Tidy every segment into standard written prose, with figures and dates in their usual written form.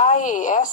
IAS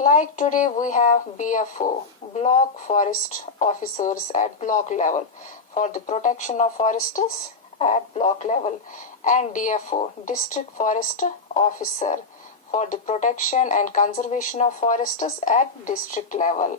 Like today we have BFO, Block Forest Officers at block level for the protection of forests at block level and DFO, District Forest Officer for the protection and conservation of forests at district level.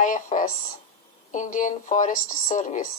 IFS, Indian Forest Service।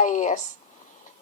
IAS।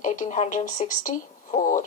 1864।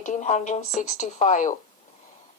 1865।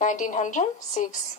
1906।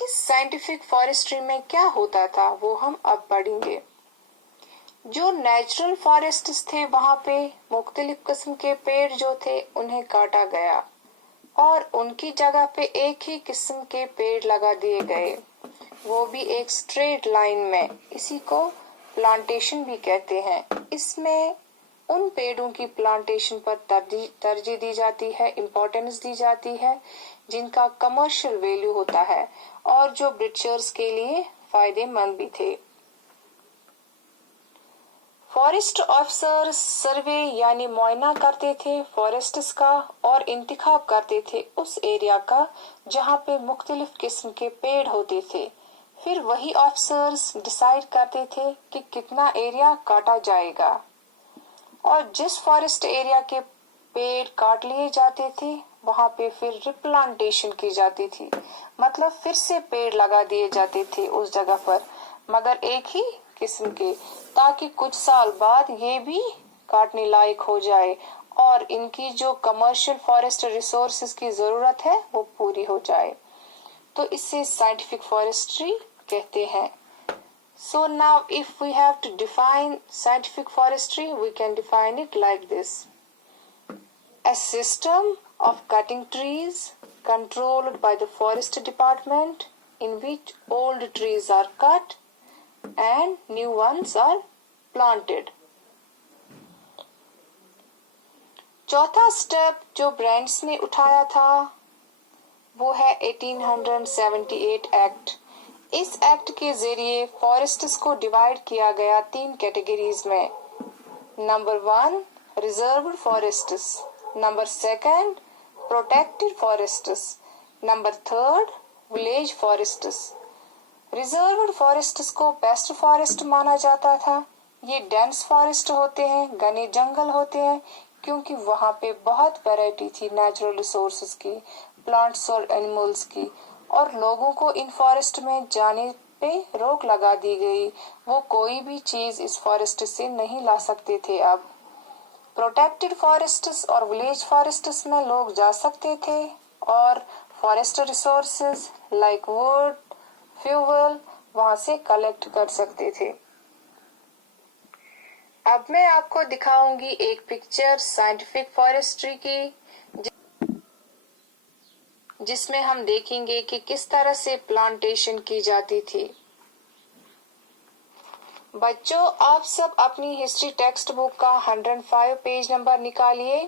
Us scientific forestry میں کیا ہوتا تھا وہ ہم اب پڑھیں گے۔ جو نیچرل فارسٹس تھے وہاں پہ مختلف قسم کے پیڑ جو تھے انہیں کاٹا گیا اور ان کی جگہ پہ ایک ہی قسم کے پیڑ لگا دیے گئے، وہ بھی ایک سٹریٹ لائن میں۔ اسی کو پلانٹیشن بھی کہتے ہیں۔ اس میں ان پیڑوں کی پلانٹیشن پر ترجیح دی جاتی ہے، امپورٹنس دی جاتی ہے جن کا کمرشل ویلیو ہوتا ہے اور جو برٹشرز کے لیے فائدے مند بھی تھے۔ فارسٹ آفیسرز سروے یعنی معائنہ کرتے تھے فارسٹس کا اور انتخاب کرتے تھے اس ایریا کا جہاں پہ مختلف قسم کے پیڑ ہوتے تھے۔ پھر وہی آفیسرز ڈیسائیڈ کرتے تھے کہ کتنا ایریا کاٹا جائے گا، اور جس فارسٹ ایریا کے پیڑ کاٹ لیے جاتے تھے وہاں پہ پھر ریپلانٹیشن کی جاتی تھی، مطلب پھر سے پیڑ لگا دیے جاتے تھے اس جگہ پر، مگر ایک ہی قسم کے، تاکہ کچھ سال بعد یہ بھی کاٹنے لائق ہو جائے اور ان کی جو کمرشل فارسٹ ریسورسز کی ضرورت ہے وہ پوری ہو جائے۔ تو اس سے سائنٹیفک فارسٹری کہتے ہیں۔ So now if we have to define scientific forestry, we can define it like this. A system of cutting trees controlled by the forest department in which old trees are cut and new ones are planted. چوتھا step جو brands نے اٹھایا تھا وہ ہے 1878 act. اس act کے ذریعے forests کو ڈیوائیڈ کیا گیا 3 کیٹیگریز میں۔ Number 1 reserved forests, number 2 protected forests, number 3 village forests. Reserved forests کو بیسٹ فارسٹ مانا جاتا تھا۔ یہ ڈینس فارسٹ ہوتے ہیں، گھنے جنگل ہوتے ہیں، کیونکہ وہاں پہ بہت ویرائٹی تھی نیچرل ریسورسز کی، پلانٹس اور اینیملز کی، اور لوگوں کو ان فارسٹ میں جانے پہ روک لگا دی گئی، وہ کوئی بھی چیز اس فارسٹ سے نہیں لا سکتے تھے۔ اب پروٹیکٹڈ فارسٹس اور ولیج فارسٹس میں لوگ جا سکتے تھے اور forest resources like would, fuel وہاں سے کلیکٹ کر سکتے تھے۔ اب میں آپ کو دکھاؤں گی ایک پکچر سائنٹیفک فارسٹری کی، جس میں ہم دیکھیں گے کہ کس طرح سے پلانٹیشن کی جاتی تھی۔ بچوں آپ سب اپنی ہسٹری ٹیکسٹ بک کا 105 پیج نمبر نکالیے۔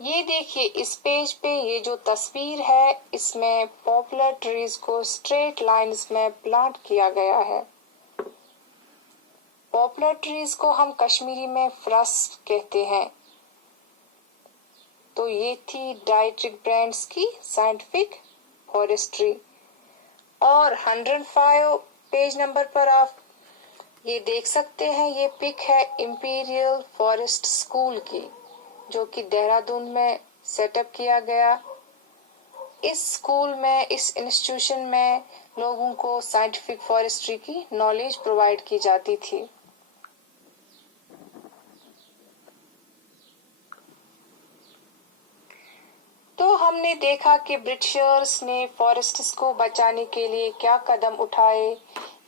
یہ دیکھیے اس پیج پہ یہ جو تصویر ہے اس میں پاپولر ٹریز کو اسٹریٹ لائنز میں پلانٹ کیا گیا ہے۔ پاپولر ٹریز کو ہم کشمیری میں فرس کہتے ہیں۔ تو یہ تھی ڈائٹرک برینڈز کی سائنٹیفک فارسٹری۔ اور 105 پیج نمبر پر آپ یہ دیکھ سکتے ہیں، یہ پک ہے امپیریل فارسٹ اسکول کی، جو کہ دہرادون میں سیٹ اپ کیا گیا۔ اس اسکول میں، اس انسٹیٹیوشن میں لوگوں کو سائنٹیفک فارسٹری کی نالج پرووائڈ کی جاتی تھی۔ تو ہم نے دیکھا کہ برٹشرز نے فارسٹس کو بچانے کے لیے کیا قدم اٹھائے۔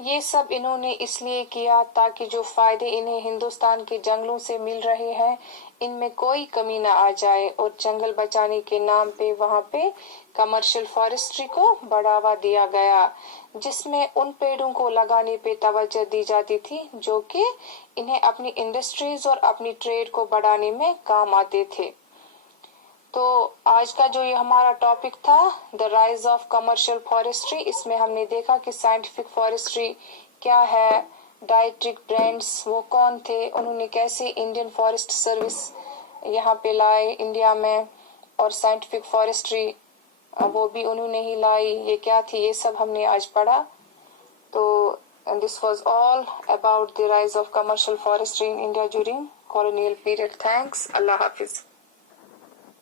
یہ سب انہوں نے اس لیے کیا تاکہ جو فائدے انہیں ہندوستان کے جنگلوں سے مل رہے ہیں ان میں کوئی کمی نہ آ جائے، اور جنگل بچانے کے نام پہ وہاں پہ کمرشل فارسٹری کو بڑھاوا دیا گیا، جس میں ان پیڑوں کو لگانے پہ توجہ دی جاتی تھی جو کہ انہیں اپنی انڈسٹریز اور اپنی ٹریڈ کو بڑھانے میں کام آتے تھے۔ تو آج کا جو یہ ہمارا ٹاپک تھا the rise of commercial forestry, اس میں ہم نے دیکھا کہ سائنٹیفک فارسٹری کیا ہے، ڈائٹرک برینڈز وہ کون تھے، انہوں نے کیسے انڈین فارسٹ سروس یہاں پہ لائے انڈیا میں، اور سائنٹیفک فارسٹری وہ بھی انہوں نے ہی لائی، یہ کیا تھی، یہ سب ہم نے آج پڑھا۔ تو this was all about the rise of commercial forestry in India during colonial period. Thanks. اللہ حافظ.